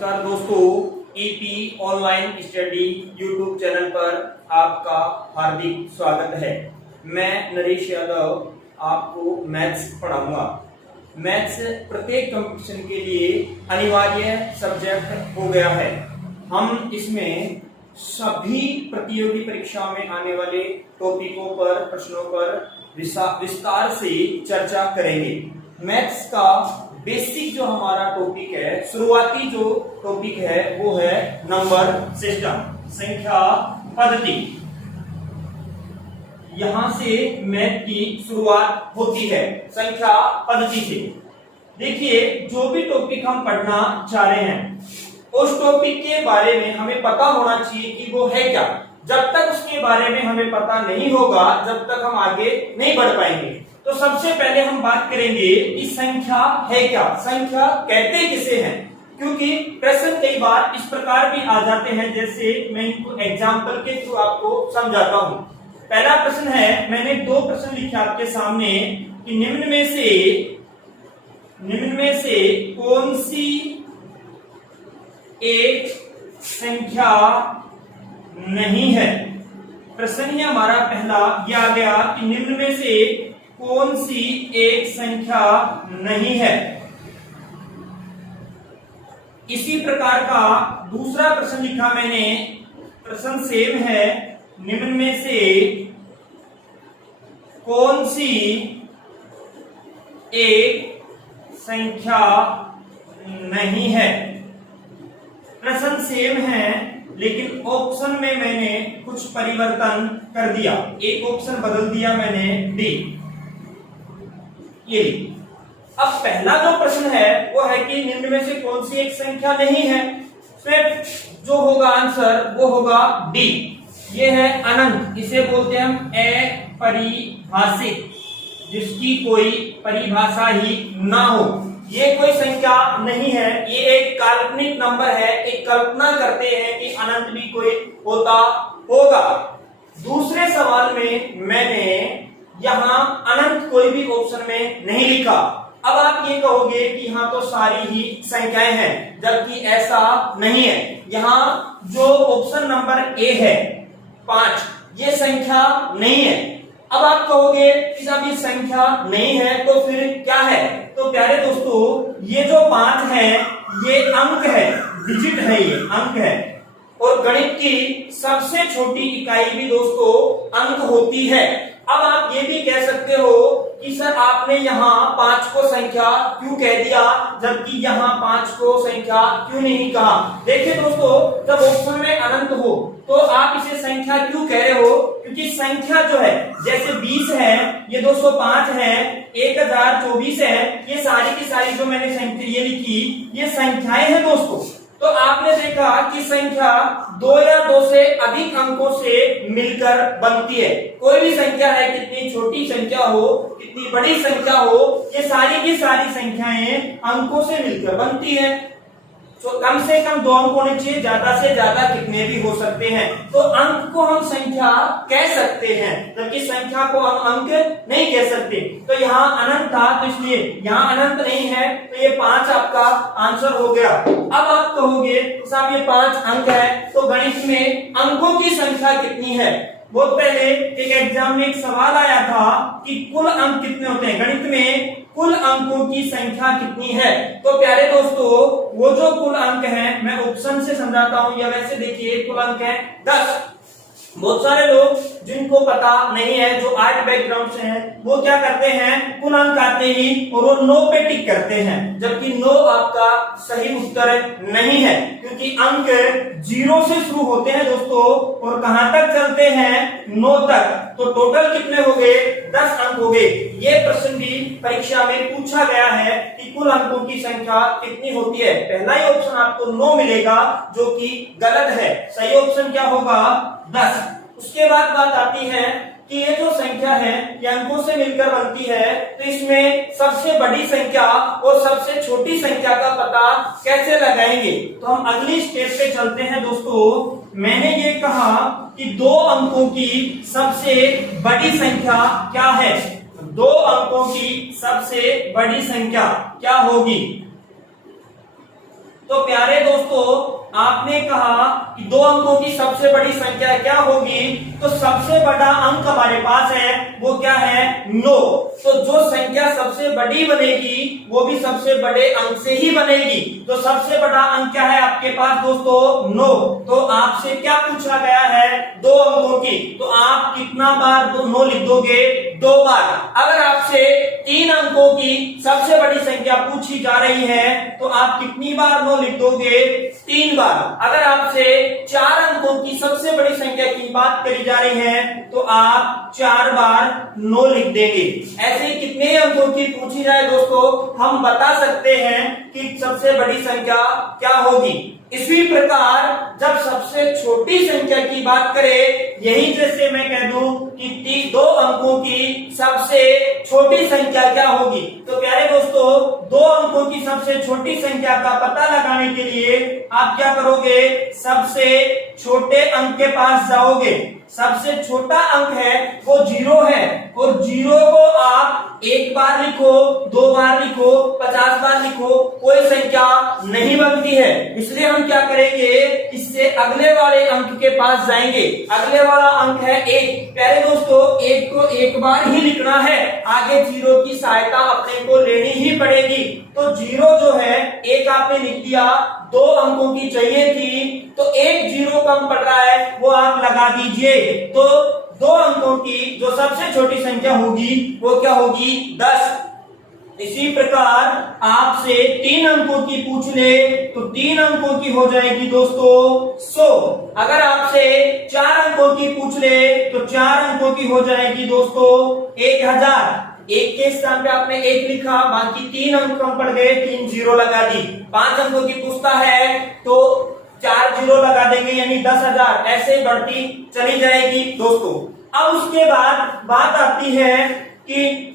नमस्कार दोस्तों, EP online study YouTube channel पर आपका हार्दिक स्वागत है। मैं नरेश यादव आपको मैथ्स पढ़ाऊंगा। मैथ्स प्रत्येक कंपटीशन के लिए अनिवार्य सब्जेक्ट हो गया है। हम इसमें सभी प्रतियोगी परीक्षा में आने वाले टॉपिकों पर, प्रश्नों पर विस्तार से चर्चा करेंगे। मैथ्स का बेसिक जो हमारा टॉपिक है, शुरुआती जो टॉपिक है वो है नंबर सिस्टम, संख्या पद्धति। यहां से मैथ की शुरुआत होती है संख्या पद्धति से। देखिए, जो भी टॉपिक हम पढ़ना चाह रहे हैं उस टॉपिक के बारे में हमें पता होना चाहिए कि वो है क्या। जब तक उसके बारे में हमें पता नहीं होगा, जब तक हम आगे नहीं बढ़ पाएंगे। तो सबसे पहले हम बात करेंगे कि संख्या है क्या, संख्या कहते किसे हैं। क्योंकि प्रश्न कई बार इस प्रकार भी आ जाते हैं, जैसे मैं इनको एग्जाम्पल के थ्रू आपको समझाता हूं। पहला प्रश्न है, मैंने दो प्रश्न लिखे आपके सामने कि निम्न में से कौन सी एक संख्या नहीं है। प्रश्न ही हमारा पहला यह आ गया कि निम्न में से कौन सी एक संख्या नहीं है। इसी प्रकार का दूसरा प्रश्न लिखा मैंने, प्रश्न सेम है, निम्न में से कौन सी एक संख्या नहीं है। प्रश्न सेम है, लेकिन ऑप्शन में मैंने कुछ परिवर्तन कर दिया। एक ऑप्शन बदल दिया मैंने, डी। ये अब पहला जो प्रश्न है वो है कि निम्न में से कौन सी एक संख्या नहीं है। फिर जो होगा आंसर वो होगा डी। ये है अनंत, इसे बोलते हैं हम अपरिभाषित, जिसकी कोई परिभाषा ही ना हो। ये कोई संख्या नहीं है, ये एक काल्पनिक नंबर है। एक कल्पना करते हैं कि अनंत भी कोई होता होगा। दूसरे सवाल में मैंने यहां अनंत कोई भी ऑप्शन में नहीं लिखा। अब आप ये कहोगे कि यहां तो सारी ही संख्याएं हैं, जबकि ऐसा नहीं है। यहां जो ऑप्शन नंबर ए है 5, ये संख्या नहीं है। अब आप कहोगे कि साहब ये संख्या नहीं है तो फिर क्या है। तो प्यारे दोस्तों, ये जो 5 है ये अंक है, डिजिट है, ये अंक है। और गणित की सबसे छोटी इकाई भी दोस्तों अंक होती है। अब आप ये भी कह सकते हो कि सर आपने यहाँ 5 को संख्या क्यों कह दिया, जबकि यहाँ 5 को संख्या क्यों नहीं कहा। देखिए दोस्तों, जब ऑप्शन में अनंत हो तो आप इसे संख्या क्यों कह रहे हो, क्योंकि संख्या जो है, जैसे 20 है, ये 205 है, 1024 है, ये सारी की सारी जो मैंने संख्या ये लिखी, ये संख्याएं हैं दोस्तों। तो आपने देखा कि संख्या 2 या 2 से अधिक अंकों से मिलकर बनती है। कोई भी संख्या है, कितनी छोटी संख्या हो, कितनी बड़ी संख्या हो, ये सारी की सारी संख्याएं अंकों से मिलकर बनती है। तो कम से कम 2 अंक होने चाहिए, ज्यादा से ज्यादा कितने भी हो सकते हैं। तो अंक को हम संख्या कह सकते हैं, जबकि संख्या को हम अंक नहीं कह सकते। तो यहाँ अनंत था, तो इसलिए यहाँ अनंत नहीं है, तो ये 5 आपका आंसर हो गया। अब आप कहोगे साहब ये 5 अंक है, तो गणित में अंकों की संख्या कितनी है। बहुत पहले एक एग्जाम में एक सवाल आया था कि कुल अंक कितने होते हैं, गणित में कुल अंकों की संख्या कितनी है। तो प्यारे दोस्तों, वो जो कुल अंक है, मैं ऑप्शन से समझाता हूं, या वैसे देखिए कुल अंक है 10। बहुत सारे लोग जिनको पता नहीं है, जो आर्ट बैकग्राउंड से हैं, वो क्या करते हैं, कुल अंक आते ही और वो 9 पे टिक करते हैं, जबकि 9 आपका सही उत्तर नहीं है। क्योंकि अंक 0 से शुरू होते हैं दोस्तों, और कहां तक चलते हैं, 9 तक। तो टोटल कितने हो गए, 10 अंक हो गए। ये प्रश्न भी परीक्षा में पूछा गया है कि कुल अंकों की संख्या कितनी होती है। पहला ही ऑप्शन आपको 9 मिलेगा, जो कि गलत है। सही ऑप्शन क्या होगा, 10। उसके बाद बात आती है कि ये जो संख्या है ये अंकों से मिलकर बनती है, तो इसमें सबसे बड़ी संख्या और सबसे छोटी संख्या का पता कैसे लगाएंगे। तो हम अगली स्टेप पे चलते हैं दोस्तों। मैंने ये कहा कि 2 अंकों की सबसे बड़ी संख्या क्या है। 2 अंकों की सबसे बड़ी संख्या क्या होगी। तो प्यारे दोस्तों, आपने कहा कि दो अंकों की सबसे बड़ी संख्या क्या होगी, तो सबसे बड़ा अंक हमारे पास है वो क्या है, 9। तो जो संख्या सबसे बड़ी बनेगी वो भी सबसे बड़े अंक से ही बनेगी। तो सबसे बड़ा अंक क्या है आपके पास दोस्तों, 9। तो आपसे क्या पूछा गया है, दो अंकों की, तो आप कितना बार 9 लिख दोगे, 2 बार। अगर आपसे 3 अंकों की सबसे बड़ी संख्या पूछी जा रही है तो आप कितनी बार 9 लिख दोगे, 3 बार। अगर आपसे 4 अंकों की सबसे बड़ी संख्या की बात करी जा रही है तो आप 4 बार 9 लिख देंगे। ऐसे ही कितने अंकों की पूछी जाए दोस्तों, हम बता सकते हैं कि सबसे बड़ी संख्या क्या होगी। इसी प्रकार जब सबसे छोटी संख्या की बात करें, यही जैसे मैं कह दूं कि 2 अंकों की सबसे छोटी संख्या क्या होगी, तो प्यारे दोस्तों 2 अंकों की सबसे छोटी संख्या का पता लगाने के लिए आप क्या करोगे, सबसे छोटे अंक के पास जाओगे। सबसे छोटा अंक है वो 0 है, और 0 को आप 1 बार लिखो, 2 बार लिखो, 50 बार लिखो, कोई संख्या नहीं बनती है। इसलिए हम क्या करेंगे, इससे अगले वाले अंक के पास जाएंगे। अगले वाला अंक है 1। प्यारे दोस्तों 1 को 1 बार ही लिखना है, आगे 0 की सहायता अपने को लेनी ही पड़ेगी। तो 0 जो है 1 आपने लिख दिया, 2 अंकों की चाहिए थी, तो 1 0 कम पड़ रहा है वो आप लगा दीजिए। तो 2 अंकों की जो सबसे छोटी संख्या होगी वो क्या होगी, 10। इसी प्रकार आपसे 3 अंकों की पूछ ले तो 3 अंकों की हो जाएगी दोस्तों 100। अगर आपसे 4 अंकों की पूछ ले तो 4 अंकों की हो जाएगी दोस्तों 1000। 1 के स्थान पे आपने 1 लिखा, बाकी 3 अंक कम पड़ गए, 3 0 लगा दी। 5 अंकों की पूछता है तो 4 0 लगा देंगे, यानी 10,000। ऐसे ही बढ़ती चली जाएगी दोस्तों। अब उसके बाद बात आती है कि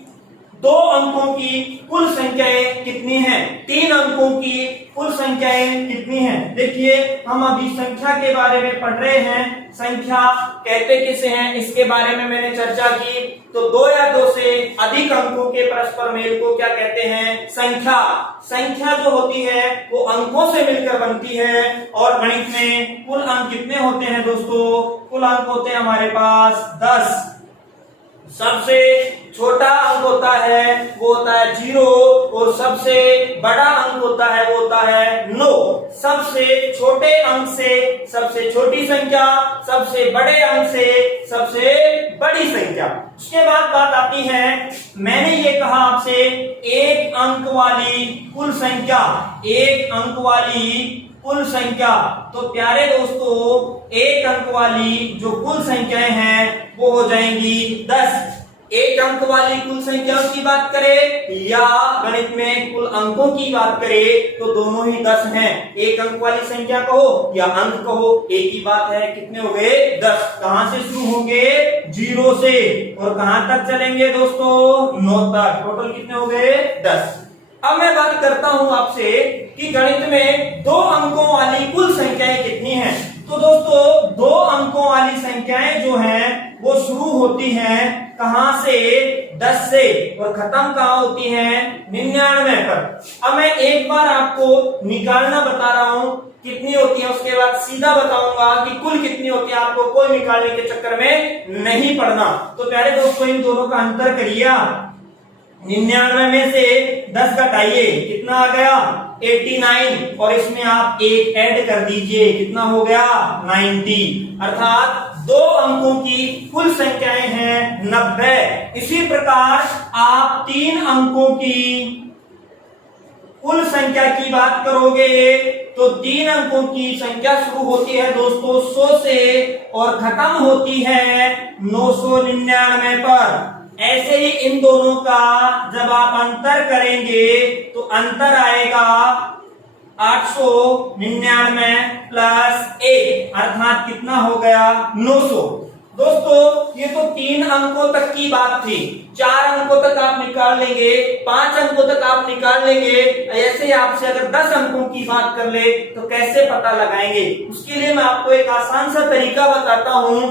2 अंकों की कुल संख्याएं कितनी हैं, 3 अंकों की कुल संख्याएं कितनी हैं। देखिए हम अभी संख्या के बारे में पढ़ रहे हैं, संख्या कहते किसे हैं इसके बारे में मैंने चर्चा की। तो 2 या 2 से अधिक अंकों के परस्पर मेल को क्या कहते हैं, संख्या। संख्या जो होती है वो अंकों से मिलकर बनती है। और गणित में कुल अंक कितने होते हैं दोस्तों, कुल अंक होते हैं हमारे पास 10। सबसे छोटा अंक होता है वो होता है 0, और सबसे बड़ा अंक होता है वो होता है 9। सबसे छोटे अंक से सबसे छोटी संख्या, सबसे बड़े अंक से सबसे बड़ी संख्या। उसके बाद बात आती है, मैंने ये कहा आपसे 1 अंक वाली कुल संख्या, 1 अंक वाली कुल संख्या। तो प्यारे दोस्तों 1 अंक वाली जो कुल संख्याएं हैं वो हो जाएंगी 10। 1 अंक वाली कुल संख्याओं की बात करें या गणित में कुल अंकों की बात करें तो दोनों ही 10 हैं। 1 अंक वाली संख्या कहो या अंक कहो, एक ही बात है। कितने हो गए, 10। कहां से शुरू होंगे, 0 से, और कहां तक चलेंगे दोस्तों, 9 तक। टोटल कितने हो गए, 10। अब मैं बात करता हूं आपसे कि गणित में 2 अंकों वाली कुल संख्याएं कितनी हैं। तो दोस्तों 2 अंकों वाली संख्याएं जो हैं वो शुरू होती हैं कहां से, 10 से, और खत्म कहां होती हैं, 99 पर। अब मैं एक बार आपको निकालना बता रहा हूं कितनी होती है, उसके बाद सीधा बताऊंगा कि कुल कितनी होती है। आपको कोई निकालने के चक्कर में नहीं पड़ना। तो प्यारे दोस्तों इन दोनों का अंतर करिए। 99 में से 10 घटाइए, कितना आ गया, 89, और इसमें आप 1 ऐड कर दीजिए, कितना हो गया, 90। अर्थात 2 अंकों की कुल संख्याएं हैं 90। इसी प्रकार आप 3 अंकों की कुल संख्या की बात करोगे तो 3 अंकों की संख्या शुरू होती है दोस्तों 100 से और खत्म होती है 999 पर। ऐसे ही इन दोनों का जब आप अंतर करेंगे तो अंतर आएगा 899 प्लस 1, अर्थात कितना हो गया, 900। दोस्तों ये तो 3 अंकों तक की बात थी। 4 अंकों तक आप निकाल लेंगे, 5 अंकों तक आप निकाल लेंगे। ऐसे आपसे अगर 10 अंकों की बात कर ले तो कैसे पता लगाएंगे। उसके लिए मैं आपको एक आसान सा तरीका बताता हूं।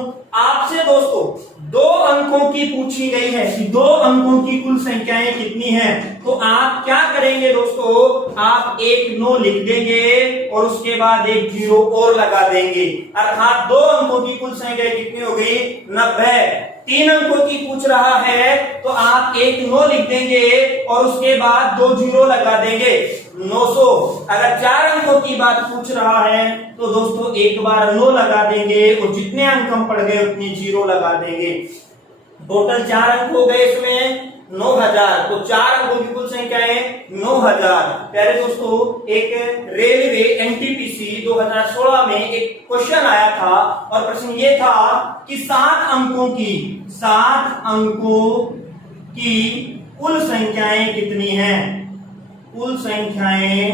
आपसे दोस्तों दो अंकों की पूछी गई है कि दो अंकों की कुल संख्याएं कितनी हैं, तो आप क्या करेंगे दोस्तों, आप एक 9 लिख देंगे और उसके बाद एक 0 और लगा देंगे, अर्थात दो अंकों की कुल संख्या कितनी हो गई, 90। 3 अंकों की पूछ रहा है तो आप एक 9 लिख देंगे और उसके बाद 2 0 लगा देंगे, 900। अगर 4 अंकों की बात पूछ रहा है तो दोस्तों एक बार 9 लगा देंगे और जितने अंक हम पढ़ गए उतनी 0 लगा देंगे। टोटल 4 अंक हो गए इसमें 9000, तो 4 अंकों की कुल संख्या है 9000। प्यारे दोस्तों, एक रेलवे एनटीपीसी 2016 में एक क्वेश्चन आया था और प्रश्न ये था कि 7 अंकों की कुल संख्याएं कितनी हैं, कुल संख्याएं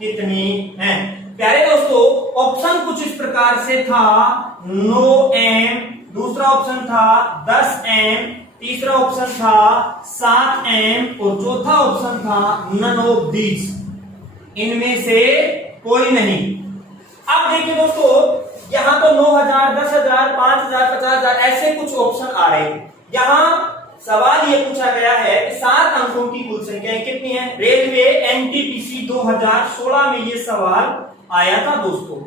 कितनी हैं। प्यारे दोस्तों, ऑप्शन कुछ इस प्रकार से था, 9m, दूसरा ऑप्शन था 10m, तीसरा ऑप्शन था 7m और चौथा ऑप्शन था नन ऑफ दीज, इनमें से कोई नहीं। अब देखिए दोस्तों, यहां तो 9000, 10000, 5000, 50000 ऐसे कुछ ऑप्शन आ रहे थे। यहां सवाल ये पूछा गया है कि 7 अंकों की कुल संख्याएं कितनी है। रेलवे एनटीपीसी 2016 में ये सवाल आया था दोस्तों,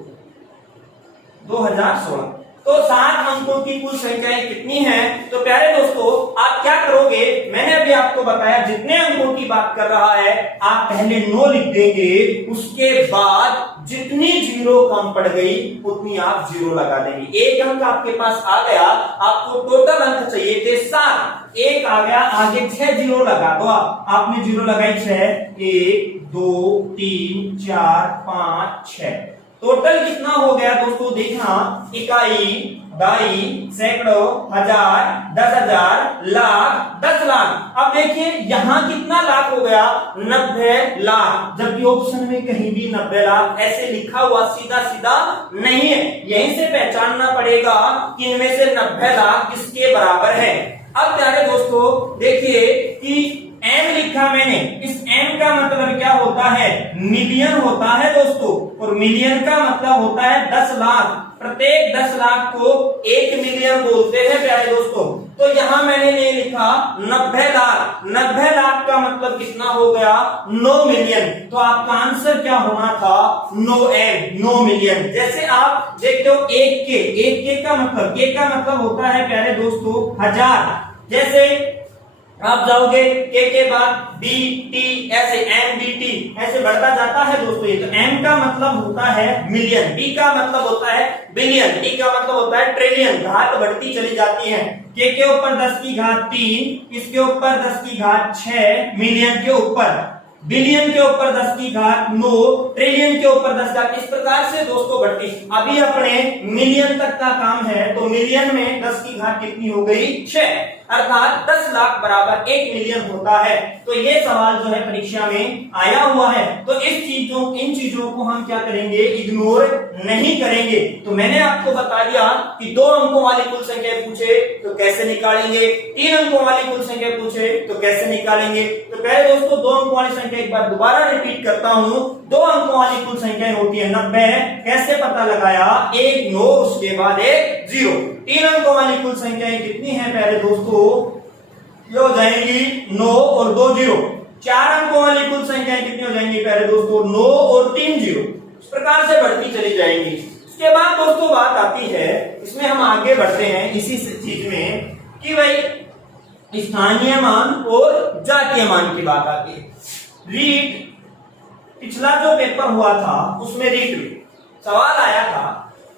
2016। तो 7 अंकों की कुल संख्याएं कितनी हैं? तो प्यारे दोस्तों, आप क्या करोगे, मैंने अभी आपको बताया जितने अंकों की बात कर रहा है आप पहले 9 लिख देंगे, उसके बाद जितनी 0 कम पड़ गई उतनी आप 0 लगा देंगे। एक अंक आपके पास आ गया, आपको टोटल अंक चाहिए थे 7, एक आ गया, आगे 6 0 लगा दो। आपने 0 लगाई 6, 1 2 3 4 5 6, टोटल कितना हो गया दोस्तों, देखना, इकाई, दाई, सैकड़ों, हजार, 10,000, लाख, 10 लाख। अब देखिए यहां कितना लाख हो गया, 90 लाख, जबकि ऑप्शन में कहीं भी 90 लाख ऐसे लिखा हुआ सीधा सीधा नहीं है। यहीं से पहचानना पड़ेगा कि इनमें से 90 लाख किसके बराबर है। अब प्यारे दोस्तों देखिए कि m लिखा मैंने, इस m का मतलब क्या होता है, मिलियन होता है दोस्तों, और मिलियन का मतलब होता है 10 लाख। प्रत्येक 10 लाख को 1 मिलियन बोलते हैं प्यारे दोस्तों। तो यहां मैंने ले लिखा 90 लाख, 90 लाख का मतलब कितना हो गया, 9 मिलियन। तो आपका आंसर क्या होना था, 9 मिलियन। जैसे आप देखते हो 1K का मतलब, K का मतलब होता है प्यारे दोस्तों 1000। जैसे आप जाओगे के बाद बी टी, ऐसे MBT ऐसे बढ़ता जाता है दोस्तों। ये तो M का मतलब होता है मिलियन, B का मतलब होता है बिलियन, T का मतलब होता है ट्रिलियन। घात बढ़ती चली जाती है। के ऊपर 10 की घात 3, इसके ऊपर 10 की घात 6, मिलियन के ऊपर, बिलियन के ऊपर 10 की घात 9, ट्रिलियन के ऊपर 10 घात, इस प्रकार से दोस्तों बढ़ती। अभी अपने मिलियन तक का काम है, तो मिलियन में 10 की घात कितनी हो गई, 6, अर्थात 10 लाख बराबर 1 मिलियन होता है। तो ये सवाल जो है परीक्षा में आया हुआ है। तो इन चीजों को हम क्या करेंगे, इग्नोर नहीं करेंगे। तो मैंने आपको बता दिया कि 2 अंकों वाली कुल संख्या पूछे तो कैसे निकालेंगे, 3 अंकों वाली कुल संख्या पूछे तो कैसे निकालेंगे। तो पहले दोस्तों 2 अंकों वाली संख्या एक बार दोबारा रिपीट करता हूं। 2 अंकों वाली कुल संख्या होती है 90, कैसे पता लगाया, 1 9 उसके बाद एक 0। 3 अंकों वाली कुल संख्याएं कितनी है प्यारे दोस्तों, ये हो जाएंगी 9 और 2 0। 4 अंकों वाली कुल संख्याएं कितनी हो जाएंगी प्यारे दोस्तों, 9 और 3 0। इस प्रकार से बढ़ती चली जाएंगी। इसके बाद दोस्तों बात आती है, इसमें हम आगे बढ़ते हैं इसी चीज में कि भाई स्थानीय मान और जातीय मान की बात आती है। रीट, पिछला जो पेपर हुआ था उसमें रीट में सवाल आया था।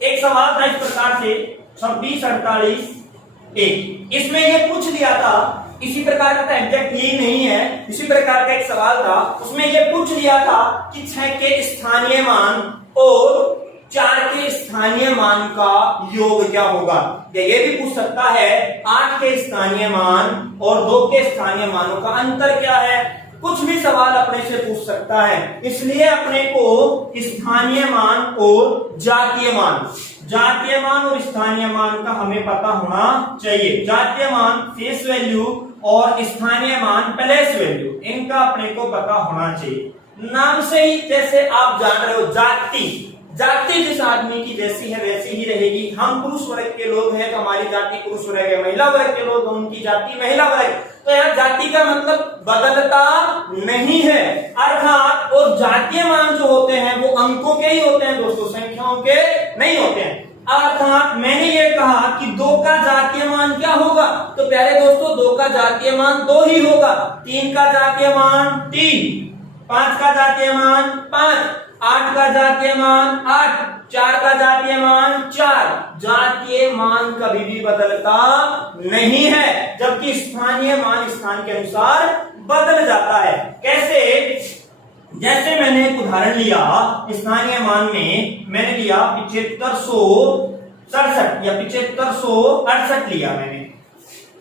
एक सवाल था इस प्रकार से 26 48 1, इसमें ये पूछ दिया था, इसी प्रकार का एग्जैक्ट ही नहीं है, इसी प्रकार का एक सवाल था, उसमें ये पूछ दिया था कि 6 के स्थानीय मान और 4 के स्थानीय मान का योग क्या होगा। या ये भी पूछ सकता है 8 के स्थानीय मान और 2 के स्थानीय मानों का अंतर क्या है। कुछ भी सवाल अपने से पूछ सकता है, इसलिए अपने को स्थानीय मान और जातीय मान और स्थानीय मान का हमें पता होना चाहिए। जातीय मान फेस वैल्यू और स्थानीय मान प्लेस वैल्यू, इनका अपने को पता होना चाहिए। नाम से ही जैसे आप जान रहे हो जाति, जाति जिस आदमी की जैसी है वैसी ही रहेगी। हम पुरुष वर्ग के लोग हैं तो हमारी जाति पुरुष वर्ग है, महिला वर्ग के लोग तो उनकी जाति महिला वर्ग। तो यहाँ जाति का मतलब बदलता नहीं है, अर्थात और जातीय मान जो होते हैं वो अंकों के ही होते हैं दोस्तों, संख्याओं के नहीं होते हैं। अर्थात मैंने ये कहा कि 2 का जातीय मान क्या होगा, तो प्यारे दोस्तों 2 का जातीय मान 2 ही होगा, 3 का जातीय मान 3, 5 का जातीय मान 5, 8 का जातीय मान 8, 4 का जातीय मान 4। जातीय मान कभी भी बदलता नहीं है, जबकि स्थानीय मान स्थान के अनुसार बदल जाता है। कैसे? जैसे मैंने एक उदाहरण लिया, स्थानीय मान में मैंने लिया 7567 या 7568 लिया मैंने,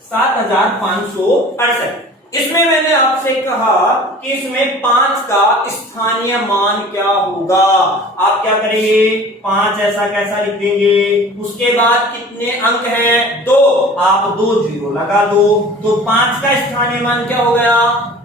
7568। इसमें मैंने आपसे कहा कि इसमें 5 का स्थानीय मान क्या होगा। आप क्या करेंगे, 5 ऐसा कैसा लिख देंगे, उसके बाद कितने अंक हैं 2, आप 2 जीरो लगा दो, तो 5 का स्थानीय मान क्या हो गया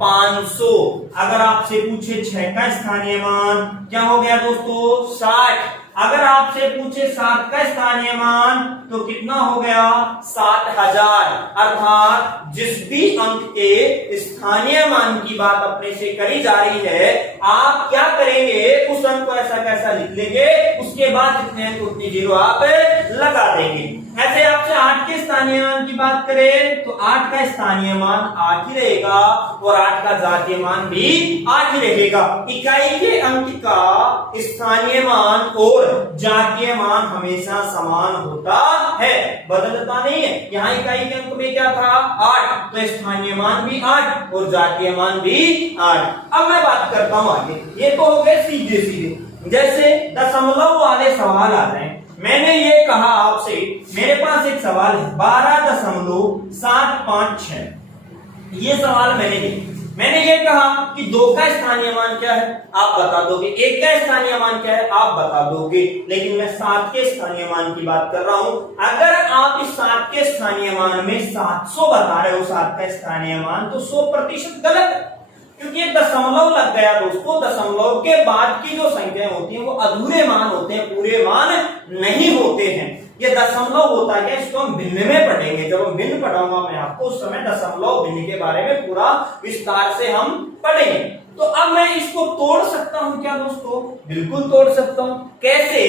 500। अगर आपसे पूछे 6 का स्थानीय मान क्या हो गया दोस्तों 60। अगर आपसे पूछे 7 का स्थानीय मान तो कितना हो गया 7000। अर्थात जिस भी अंक के स्थानीय मान की बात अपने से करी जा रही है, आप क्या करेंगे उस अंक को ऐसा कैसा लिख लेंगे, उसके बाद जितने अंक उतनी जीरो आप लगा देंगे। ऐसे आपसे 8 के स्थानीय मान की बात करें तो 8 का स्थानीय मान 8 ही रहेगा और 8 का जातीय मान भी 8 ही रहेगा। इकाई के अंक का स्थानीय मान और जातीय मान हमेशा समान होता है, बदलता नहीं है। यहाँ इकाई के अंक में क्या था 8, तो स्थानीय मान भी 8 और जातीय मान भी 8। अब मैं बात करता हूं आगे, ये तो हो गए सीधे सीधे। जैसे दशमलव वाले सवाल आ रहे हैं, मैंने ये कहा आपसे, मेरे पास एक सवाल है 12.756, ये सवाल मैंने ये कहा कि 2 का स्थानीय मान क्या है आप बता दोगे, 1 का स्थानीय मान क्या है आप बता दोगे, लेकिन मैं 7 के स्थानीय मान की बात कर रहा हूं। अगर आप इस 7 के स्थानीय मान में 700 बता रहे हो 7 का स्थानीय मान, तो 100% गलत है, क्योंकि एक दशमलव लग गया दोस्तों। दशमलव के बाद की जो संख्याएं होती हैं वो अधूरे मान होते हैं, पूरे मान नहीं होते हैं। ये दशमलव होता है, इसको हम भिन्न में पढ़ेंगे, जब हम भिन्न पढ़ाऊंगा मैं आपको उस समय दशमलव भिन्न के बारे में पूरा विस्तार से हम पढ़ेंगे। तो अब मैं इसको तोड़ सकता हूं क्या दोस्तों, बिल्कुल तोड़ सकता हूं। कैसे?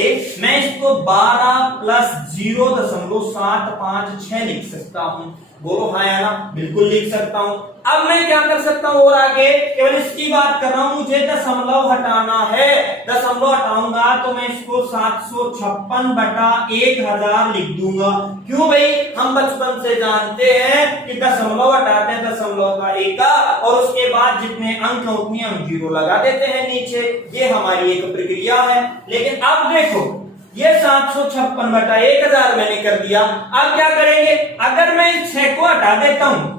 मैं इसको 12 प्लस 0.756 लिख सकता हूं। बोलो हाँ या ना, बिल्कुल लिख सकता हूं। अब मैं क्या कर सकता हूं और आगे, केवल इसकी बात कर रहा हूं, मुझे दशमलव हटाना है। दशमलव हटाऊंगा तो मैं इसको 756/1000 लिख दूंगा। क्यों भाई, हम बचपन से जानते हैं कि दशमलव हटाते हैं दशमलव का एका और उसके बाद जितने अंक उतनी हम जीरो लगा देते हैं नीचे। ये हमारी एक प्रक्रिया है। लेकिन अब देखो, ये 756/1000 मैंने कर दिया। अब क्या करेंगे, अगर मैं इस 6 को हटा देता हूं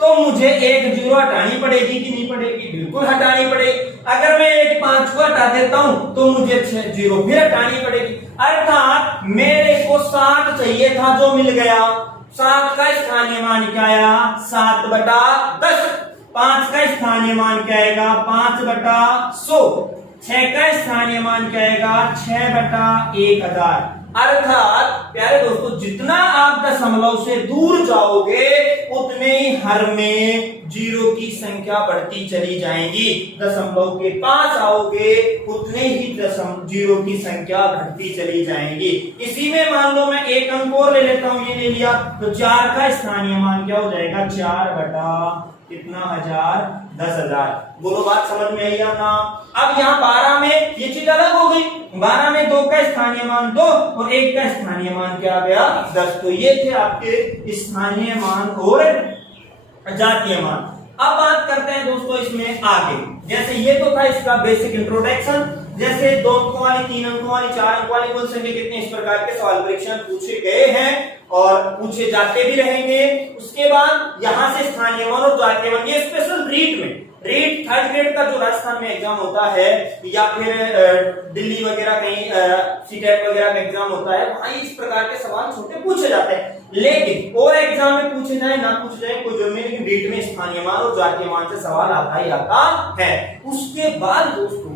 तो मुझे एक जीरो हटानी पड़ेगी कि नहीं पड़ेगी, बिल्कुल हटानी पड़ेगी। अगर मैं एक 5 को हटा देता हूं तो मुझे 6 जीरो फिर हटानी पड़ेगी। अर्थात मेरे को 60 चाहिए था जो मिल गया। 7 का स्थानीय मान क्या आया 7/10। 5 का स्थानीय मान क्या आएगा 5/100। 6 का स्थानीय मान क्या आएगा 6/1000। अर्थात प्यारे दोस्तों, जितना आप दशमलव से दूर जाओगे उतने ही हर में जीरो की संख्या बढ़ती चली जाएगी। दशमलव के पास आओगे उतने ही जीरो की संख्या घटती चली जाएगी। इसी में मान लो मैं एक अंक और ले लेता हूं, ये ले लिया, तो 4 का स्थानीय मान क्या हो जाएगा 4/1000। बोलो बात समझ में आई या ना। अब यहाँ 12 में ये चीज अलग हो गई। 12 में 2 का स्थानीय मान 2 और 1 का स्थानीय मान क्या आ गया 10। तो ये थे आपके स्थानीय मान और जातीय मान। अब बात करते हैं दोस्तों इसमें आगे। जैसे ये तो था इसका बेसिक इंट्रोडक्शन। जैसे 2 अंकों वाली, 3 अंकों वाली, 4 अंकों वाली कुल संख्या कितने, इस प्रकार के सवाल परीक्षा पूछे गए हैं और पूछे जाते भी रहेंगे। उसके बाद यहां से स्थानीय मान और जातीय मान, ये स्पेशल रीट में रीट थर्ड ग्रेड का जो राजस्थान में एग्जाम होता है या फिर दिल्ली वगैरह कहीं सीटेट वगैरह का एग्जाम होता है, वहां इस प्रकार के सवाल छोटे पूछे जाते हैं। लेकिन और एग्जाम में पूछे जाए ना पूछे जाए कोई जरूरी नहीं, रीट में स्थानीय मान और जातीय मान से सवाल आता ही आता है। उसके बाद दोस्तों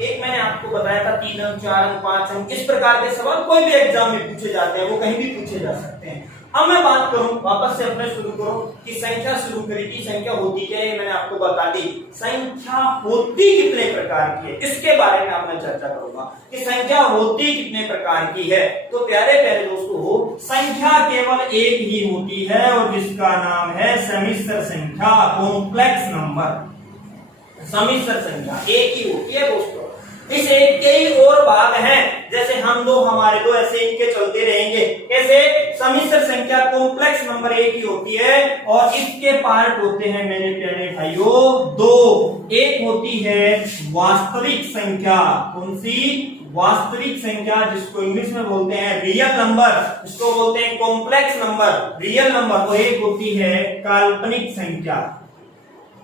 एक मैंने आपको बताया था 3 अंक 4 अंक 5 अंक इस प्रकार के सवाल कोई भी एग्जाम में पूछे जाते हैं, वो कहीं भी पूछे जा सकते हैं। अब मैं बात करूं वापस से अपने शुरू करूं कि संख्या शुरू करी की संख्या होती क्या है, मैंने आपको बता दी। संख्या होती कितने प्रकार की है इसके बारे में अब मैं चर्चा करूंगा कि संख्या होती कितने प्रकार की है। तो प्यारे प्यारे दोस्तों संख्या केवल एक ही होती है और जिसका नाम है समिश्र संख्या, कॉम्प्लेक्स नंबर। समिश्र संख्या एक ही होती है दोस्तों, इस एक के ही और भाग हैं, जैसे हम दो हमारे दो ऐसे इनके चलते रहेंगे। कैसे? समिश्र संख्या कॉम्प्लेक्स नंबर एक ही होती है और इसके पार्ट होते हैं मेरे प्यारे भाइयों दो। एक होती है वास्तविक संख्या, कौन सी? वास्तविक संख्या, जिसको इंग्लिश में बोलते हैं रियल नंबर, इसको बोलते हैं कॉम्प्लेक्स नंबर, रियल नंबर। और एक होती है काल्पनिक संख्या।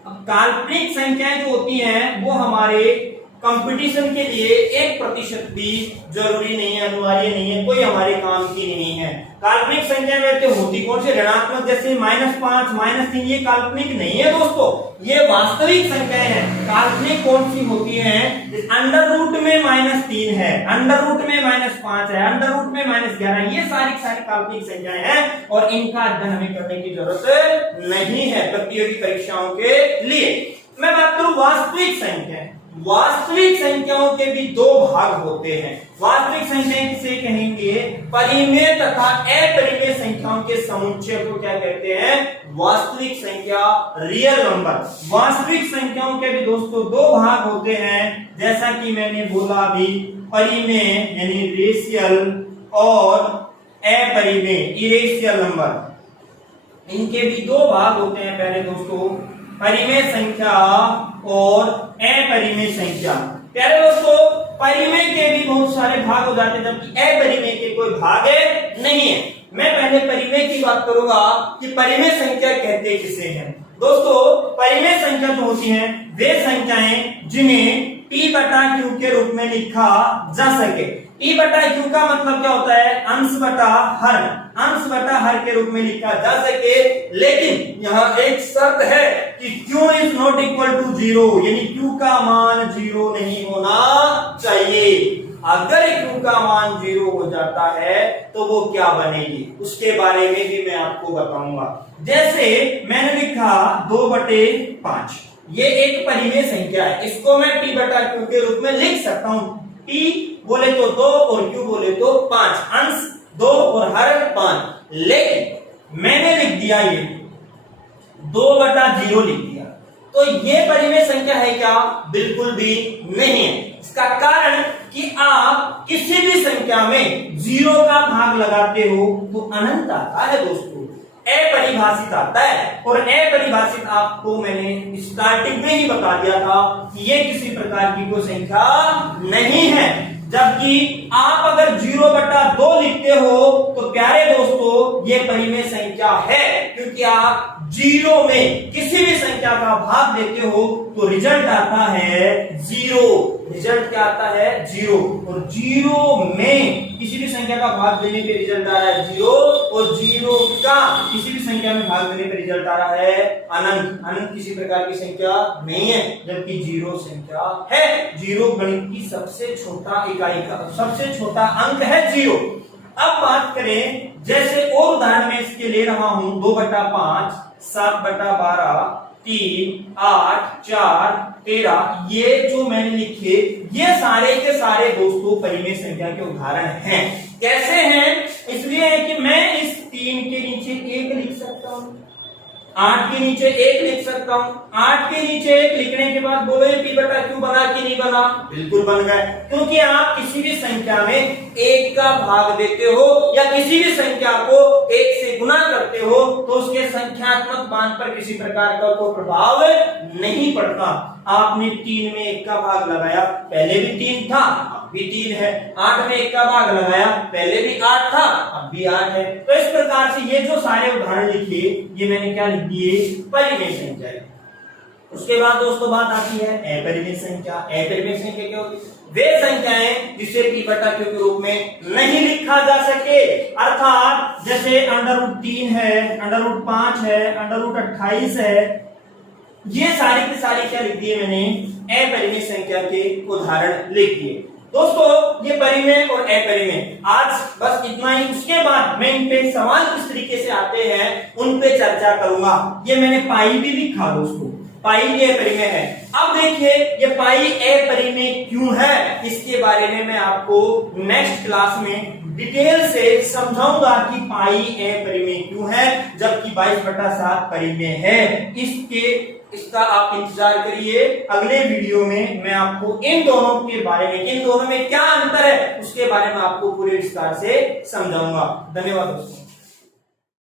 काल्पनिक संख्याएं जो होती हैं वो हमारे कंपटीशन के लिए 1% भी जरूरी नहीं है, अनिवार्य नहीं है, कोई हमारे काम की नहीं है। काल्पनिक संख्या में होती कौन सी? ऋणात्मक, जैसे -5 -3, ये काल्पनिक नहीं है दोस्तों, ये वास्तविक संख्याएं हैं। काल्पनिक कौन सी होती है? अंडर रूट में -3 है, अंडर रूट में -5 है, अंडर रूट में -11, ये सारी काल्पनिक संख्याएं हैं और इनका अध्ययन हमें करने की जरूरत नहीं है प्रतियोगी परीक्षाओं के लिए। मैं बात करूं वास्तविक संख्या, वास्तविक संख्याओं के भी दो भाग होते हैं। वास्तविक संख्याएं किसे कहेंगे? परिमेय तथा अपरिमेय संख्याओं के समुच्चय को क्या कहते हैं? वास्तविक संख्या, रियल नंबर। वास्तविक संख्याओं के भी दोस्तों दो भाग होते हैं, जैसा कि मैंने बोला अभी, परिमेय यानी रेशियल और अपरिमेय इरेशियल नंबर। इनके भी दो भाग होते हैं प्यारे दोस्तों, परिमेय संख्या और अपरिमेय संख्या। प्यारे दोस्तों परिमेय के भी बहुत सारे भाग हो जाते हैं, जबकि अपरिमेय के कोई भाग नहीं है। मैं पहले परिमेय की बात करूंगा कि परिमेय संख्या कहते किसे हैं। दोस्तों परिमेय संख्या जो होती हैं वे संख्याएं जिन्हें P/Q के रूप में लिखा जा सके। P/Q का मतलब क्या होता है? अंश बटा हर, अंश बटा हर के रूप में लिखा जा सके। लेकिन यहाँ एक शर्त है कि Q is not equal to 0, यानी Q का मान 0 नहीं होना चाहिए। अगर Q का मान 0 हो जाता है तो वो क्या बनेगी उसके बारे में भी मैं आपको बताऊंगा। जैसे मैंने लिखा 2/5, ये एक परिमेय संख्या है, इसको मैं P/Q के रूप में लिख सकता हूं। P बोले तो 2 और Q बोले तो 5, अंश 2 और हर 5। लेकिन मैंने लिख दिया ये 2/0 लिख दिया, तो ये परिमेय संख्या है क्या? बिल्कुल भी नहीं है। इसका कारण कि आप किसी भी संख्या में 0 का भाग लगाते हो तो अनंत आता है दोस्तों, अपरिभाषित आता है। और अपरिभाषित आपको मैंने स्टार्टिंग में ही बता दिया था कि ये किसी प्रकार की कोई संख्या नहीं है। जबकि आप अगर 0/2 लिखते हो तो प्यारे दोस्तों ये परिमेय संख्या है, क्योंकि आप 0 में किसी भी संख्या का भाग देते हो तो रिजल्ट आता है 0। रिजल्ट क्या आता है? 0। और 0 में किसी भी संख्या का भाग देने पे रिजल्ट आ रहा है 0, और 0 का किसी भी संख्या में भाग देने पे रिजल्ट आ रहा है अनंत। अनंत किसी प्रकार की संख्या नहीं है, जबकि 0 संख्या है। 0 गणित की सबसे छोटा इकाई का सबसे छोटा अंक है 0। अब बात करें, जैसे और उदाहरण में इसके ले रहा हूं 2/5, 7/12, 3, 8, 4, 13, ये जो मैंने लिखे ये सारे के सारे दोस्तों परिमेय संख्या के उदाहरण हैं। कैसे हैं? इसलिए है कि मैं इस 3 के नीचे 1 लिख सकता हूं, 8 के नीचे 1 लिख सकता हूं। 8 के नीचे 1 लिखने के बाद बोलो P/Q बना कि नहीं बना? बिल्कुल बन गया, क्योंकि आप किसी भी संख्या में 1 का भाग देते हो या किसी भी संख्या को 1 से गुना करते हो तो उसके संख्यात्मक मान पर किसी प्रकार का कोई प्रभाव नहीं पड़ता। आपने 3 में 1 का भाग लगाया, पहले भी 3 था अब भी 3 है। 8 में 1 का भाग लगाया, पहले भी 8 था अब भी 8 है। तो इस प्रकार से ये जो सारे उदाहरण लिखे ये मैंने क्या लिख दिए? परिमेय संख्या। उसके बाद दोस्तों बात आती है अपरिमेय संख्या। अपरिमेय संख्या क्या होती है? वे संख्याएं जिसे p बटा q के रूप में नहीं लिखा जा सके, अर्थात जैसे √3 है, √5 है, √28 है, ये सारी की सारी क्या लिख दिए मैंने? अपरिमेय संख्या के उदाहरण लिख दिए। दोस्तों ये परिमेय और अपरिमेय, आज बस इतना ही। उसके बाद मैं इन पे सवाल किस तरीके से आते हैं उन पे चर्चा करूंगा। ये मैंने पाई भी लिखा दोस्तों, पाई भी अपरिमेय है। अब देखिए ये पाई अपरिमेय क्यों है, इसके बारे में मैं आपको नेक्स्ट क्लास में डिटेल से समझाऊंगा कि पाई अपरिमेय क्यों है जबकि 22/7 परिमेय है। इसका आप इंतजार करिए, अगले वीडियो में मैं आपको इन दोनों के बारे में, इन दोनों में क्या अंतर है उसके बारे में आपको पूरे विस्तार से समझाऊंगा। धन्यवाद दोस्तों।